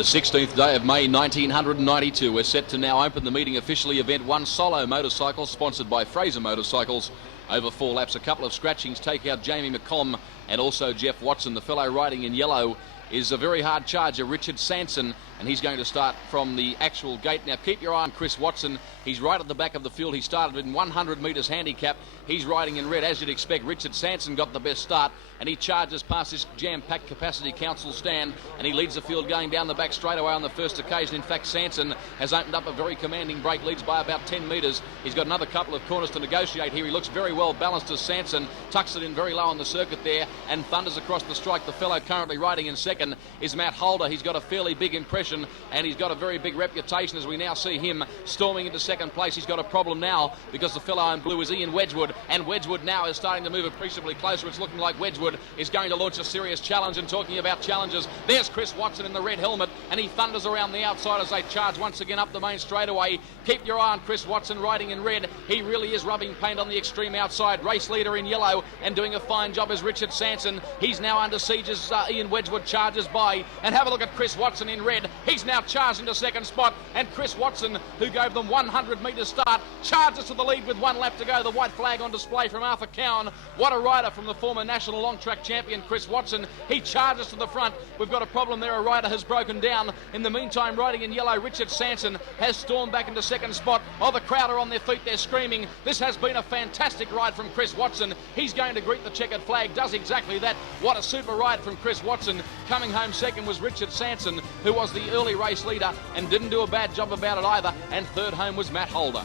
The 16th day of May 1992. We're set to now open the meeting officially. Event 1, solo motorcycle, sponsored by Fraser Motorcycles. Over 4 laps, a couple of scratchings take out Jamie McCollum and also Jeff Watson. The fellow riding in yellow is a very hard charger, Richard Sanson, and he's going to start from the actual gate. Now keep your eye on Chris Watson. He's right at the back of the field. He started in 100 metres handicap. He's riding in red. As you'd expect, Richard Sanson got the best start, and he charges past this jam-packed Capacity Council stand, and he leads the field going down the back straightaway on the first occasion. In fact, Sanson has opened up a very commanding break, leads by about 10 metres. He's got another couple of corners to negotiate here. He looks very well balanced as Sanson tucks it in very low on the circuit there and thunders across the strike. The fellow currently riding in second is Matt Holder. He's got a fairly big impression, and he's got a very big reputation as we now see him storming into second place. He's got a problem now because the fellow in blue is Ian Wedgwood, and Wedgwood now is starting to move appreciably closer. It's looking like Wedgwood is going to launch a serious challenge. And talking about challenges, there's Chris Watson in the red helmet, and he thunders around the outside as they charge once again up the main straightaway. Keep your eye on Chris Watson riding in red. He really is rubbing paint on the extreme outside. Race leader in yellow and doing a fine job is Richard Sanson. He's now under siege as Ian Wedgwood charges by. And have a look at Chris Watson in red. He's now charged into second spot, and Chris Watson, who gave them 100 metres start, charges to the lead with 1 lap to go. The white flag on display from Arthur Cowan. What a rider from the former national long track champion Chris Watson. He charges to the front. We've got a problem there. A rider has broken down. In the meantime, riding in yellow, Richard Sanson has stormed back into second spot. Oh, the crowd are on their feet. They're screaming. This has been a fantastic ride from Chris Watson. He's going to greet the checkered flag. Does exactly that. What a super ride from Chris Watson. Coming home second was Richard Sanson, who was the early race leader and didn't do a bad job about it either. And third home was Matt Holder.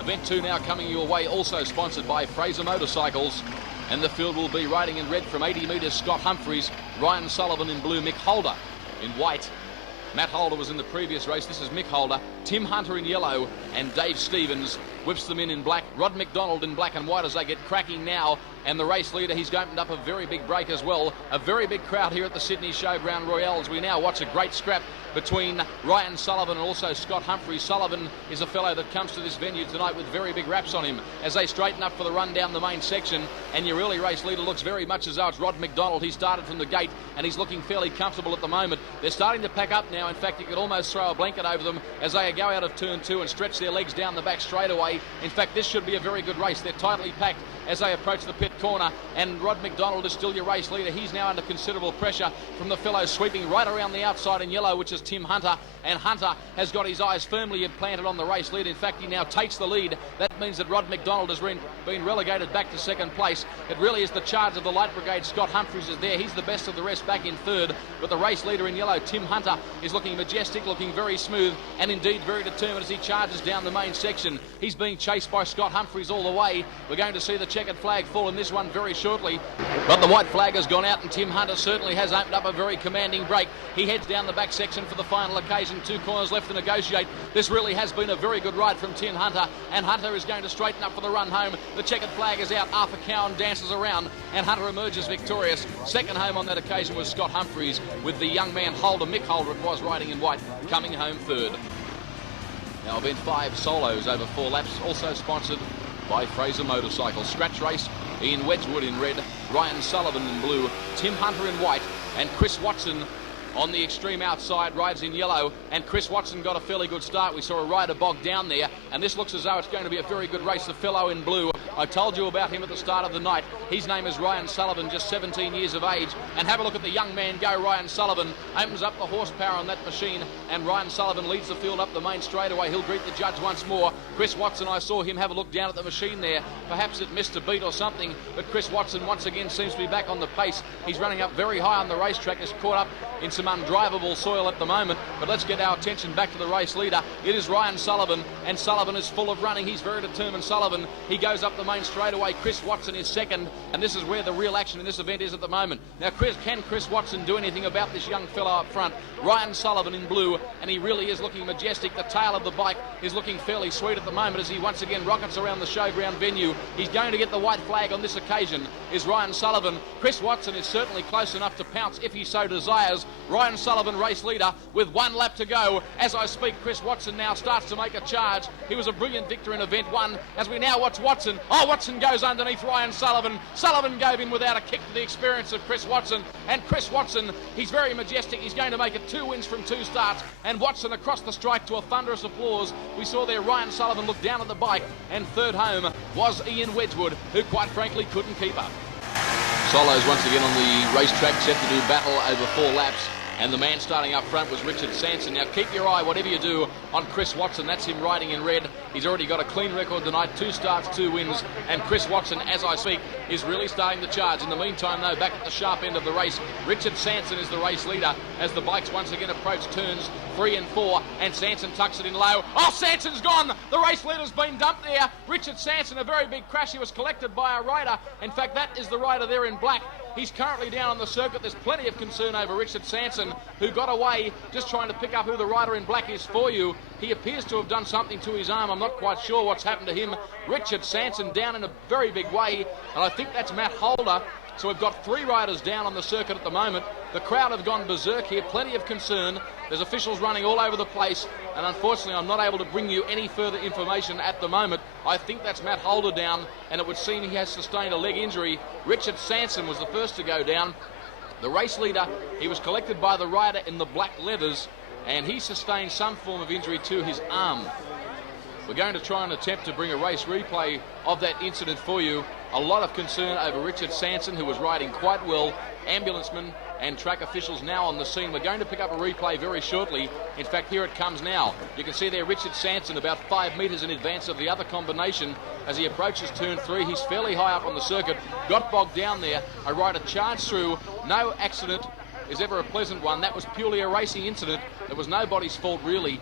Event 2 now coming your way, also sponsored by Fraser Motorcycles. And the field will be riding in red from 80 metres, Scott Humphreys, Ryan Sullivan in blue, Mick Holder in white. Matt Holder was in the previous race. This is Mick Holder. Tim Hunter in yellow, and Dave Stevens whips them in black. Rod McDonald in black and white as they get cracking now. And the race leader, he's opened up a very big break as well. A very big crowd here at the Sydney Showground Royale as we now watch a great scrap between Ryan Sullivan and also Scott Humphreys. Sullivan is a fellow that comes to this venue tonight with very big wraps on him as they straighten up for the run down the main section. And your early race leader looks very much as though it's Rod McDonald. He started from the gate and he's looking fairly comfortable at the moment. They're starting to pack up now. In fact, you could almost throw a blanket over them as they go out of turn 2 and stretch their legs down the back straightaway. In fact, this should be a very good race. They're tightly packed as they approach the pit corner, and Rod McDonald is still your race leader. He's now under considerable pressure from the fellow sweeping right around the outside in yellow, which is Tim Hunter, and Hunter has got his eyes firmly implanted on the race lead. In fact, he now takes the lead. That means that Rod McDonald has been relegated back to second place. It really is the charge of the Light Brigade. Scott Humphreys is there. He's the best of the rest back in third, but the race leader in yellow, Tim Hunter, is looking majestic, looking very smooth, and indeed very determined as he charges down the main section. He's being chased by Scott Humphreys all the way. We're going to see the checkered flag fall in this one very shortly, but the white flag has gone out, and Tim Hunter certainly has opened up a very commanding break. He heads down the back section for the final occasion. 2 corners left to negotiate. This really has been a very good ride from Tim Hunter, and Hunter is going to straighten up for the run home. The checkered flag is out. Arthur Cowan dances around, and Hunter emerges victorious. Second home on that occasion was Scott Humphreys, with the young man Holder, Mick Holder it was, riding in white, coming home third. Now event 5, solos over 4 laps, also sponsored by Fraser Motorcycles. Scratch race, Ian Wedgwood in red, Ryan Sullivan in blue, Tim Hunter in white, and Chris Watson on the extreme outside rides in yellow. And Chris Watson got a fairly good start. We saw a rider bogged down there, and this looks as though it's going to be a very good race. The fellow in blue, I told you about him at the start of the night. His name is Ryan Sullivan, just 17 years of age. And have a look at the young man go. Ryan Sullivan opens up the horsepower on that machine, and Ryan Sullivan leads the field up the main straightaway. He'll greet the judge once more. Chris Watson, I saw him have a look down at the machine there. Perhaps it missed a beat or something, but Chris Watson once again seems to be back on the pace. He's running up very high on the racetrack. He's caught up in some undrivable soil at the moment, but let's get our attention back to the race leader. It is Ryan Sullivan, and Sullivan is full of running. He's very determined, Sullivan. He goes up the main straightaway. Chris Watson is second, and this is where the real action in this event is at the moment. Now, can Chris Watson do anything about this young fellow up front? Ryan Sullivan in blue, and he really is looking majestic. The tail of the bike is looking fairly sweet at the moment as he once again rockets around the showground venue. He's going to get the white flag on this occasion, is Ryan Sullivan. Chris Watson is certainly close enough to pounce if he so desires, Ryan Sullivan, race leader, with 1 lap to go. As I speak, Chris Watson now starts to make a charge. He was a brilliant victor in event 1. As we now watch Watson. Oh, Watson goes underneath Ryan Sullivan. Sullivan gave in without a kick to the experience of Chris Watson. And Chris Watson, he's very majestic. He's going to make it 2 wins from 2 starts. And Watson across the strike to a thunderous applause. We saw there Ryan Sullivan look down at the bike. And third home was Ian Wedgwood, who quite frankly couldn't keep up. Solos once again on the racetrack, set to do battle over 4 laps. And the man starting up front was Richard Sanson. Now keep your eye, whatever you do, on Chris Watson. That's him riding in red. He's already got a clean record tonight, 2 starts, 2 wins. And Chris Watson, as I speak, is really starting to charge. In the meantime, though, back at the sharp end of the race, Richard Sanson is the race leader as the bikes once again approach turns 3 and 4. And Sanson tucks it in low. Oh, Sanson's gone! The race leader's been dumped there. Richard Sanson, a very big crash. He was collected by a rider. In fact, that is the rider there in black. He's currently down on the circuit. There's plenty of concern over Richard Sanson, who got away just trying to pick up who the rider in black is for you. He appears to have done something to his arm. I'm not quite sure what's happened to him. Richard Sanson down in a very big way, and I think that's Matt Holder. So we've got 3 riders down on the circuit at the moment. The crowd have gone berserk here, plenty of concern. There's officials running all over the place, and unfortunately I'm not able to bring you any further information at the moment. I think that's Matt Holder down, and it would seem he has sustained a leg injury. Richard Sanson was the first to go down. The race leader, he was collected by the rider in the black leathers, and he sustained some form of injury to his arm. We're going to try and attempt to bring a race replay of that incident for you. A lot of concern over Richard Sanson, who was riding quite well. Ambulancemen and track officials now on the scene. We're going to pick up a replay very shortly. In fact, here it comes now. You can see there Richard Sanson about 5 metres in advance of the other combination. As he approaches turn 3, he's fairly high up on the circuit. Got bogged down there. A rider charged through. No accident is ever a pleasant one. That was purely a racing incident. It was nobody's fault, really.